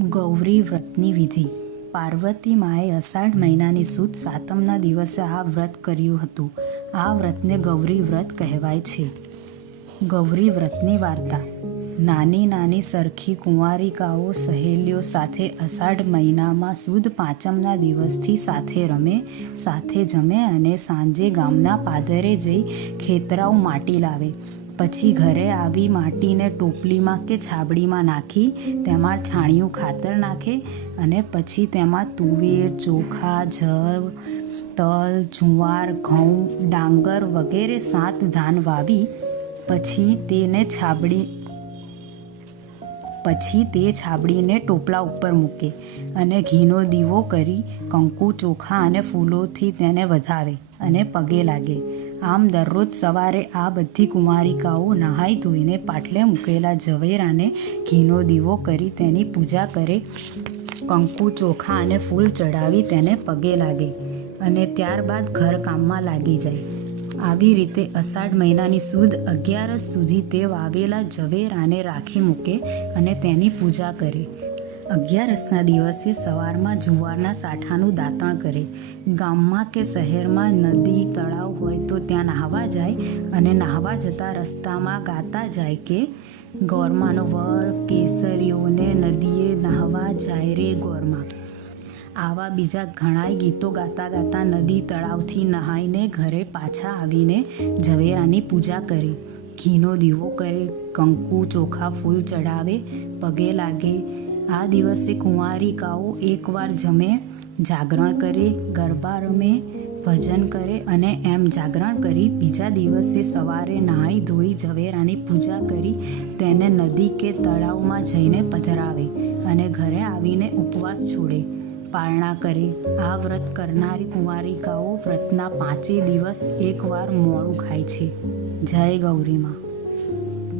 ગૌરી વ્રતની વિધિ. પાર્વતી માએ અષાઢ મહિનાની સુદ સાતમના દિવસે આ વ્રત કર્યું હતું. આ વ્રતને ગૌરી વ્રત કહેવાય છે. ગૌરી વ્રતની વાર્તા. નાની નાની સરખી કુંવારિકાઓ સહેલીઓ સાથે અષાઢ મહિનામાં સુદ પાંચમના દિવસથી સાથે રમે, સાથે જમે અને સાંજે ગામના પાદરે જઈ ખેતરાઓ માટી લાવે. પછી ઘરે આવી માટીને ટોપલીમાં કે છાબડીમાં નાખી, તેમાં છાણિયું ખાતર નાખે અને પછી તેમાં તુવેર, ચોખા, જવ, તલ, જુવાર, ઘઉં, ડાંગર વગેરે સાત ધાન વાવી, પછી તેને છાબડી, પછી તે છાબડીને ટોપલા ઉપર મૂકે અને ઘીનો દીવો કરી કંકુ, ચોખા અને ફૂલોથી તેને વધાવે અને પગે લાગે. આમ દરરોજ સવારે આ બધી કુમારિકાઓ નહાઈ ધોઈને પાટલે મૂકેલા ઝવેરાને ઘીનો દીવો કરી તેની પૂજા કરે, કંકુ, ચોખા અને ફૂલ ચડાવી તેને પગે લાગે અને ત્યારબાદ ઘરકામમાં લાગી જાય. આવી રીતે અષાઢ મહિનાની સુદ અગિયારસ સુધી તે વાવેલા ઝવેરાને રાખી મૂકે અને તેની પૂજા કરે. અગિયારસના દિવસે સવારમાં જુવારના સાઠાનું દાંતણ કરે. ગામમાં કે શહેરમાં નદી, તળાવ હોય તો ત્યાં નાહવા જાય અને નાહવા જતા રસ્તામાં ગાતા જાય કે ગોરમાનો વર કેસરીઓને નદીએ નાહવા જાય રે ગોરમાં. આવા બીજા ઘણાય ગીતો ગાતા ગાતા નદી તળાવથી નહાઈને ઘરે પાછા આવીને ઝવેરાની પૂજા કરે. ઘીનો દીવો કરે, કંકુ, ચોખા, ફૂલ ચડાવે, પગે લાગે આ દિવસે કુંવારિકાઓ એકવાર જમે, જાગરણ કરે, ગરબા રમે, ભજન કરે અને એમ જાગરણ કરી બીજા દિવસે સવારે નાહી ધોઈ ઝવેરાની પૂજા કરી તેને નદી કે તળાવમાં જઈને પધરાવે અને ઘરે આવીને ઉપવાસ છોડે, પારણા કરે. આ વ્રત કરનારી કુંવારિકાઓ વ્રતના પાંચે દિવસ એકવાર મોડું ખાય છે. જય ગૌરીમાં.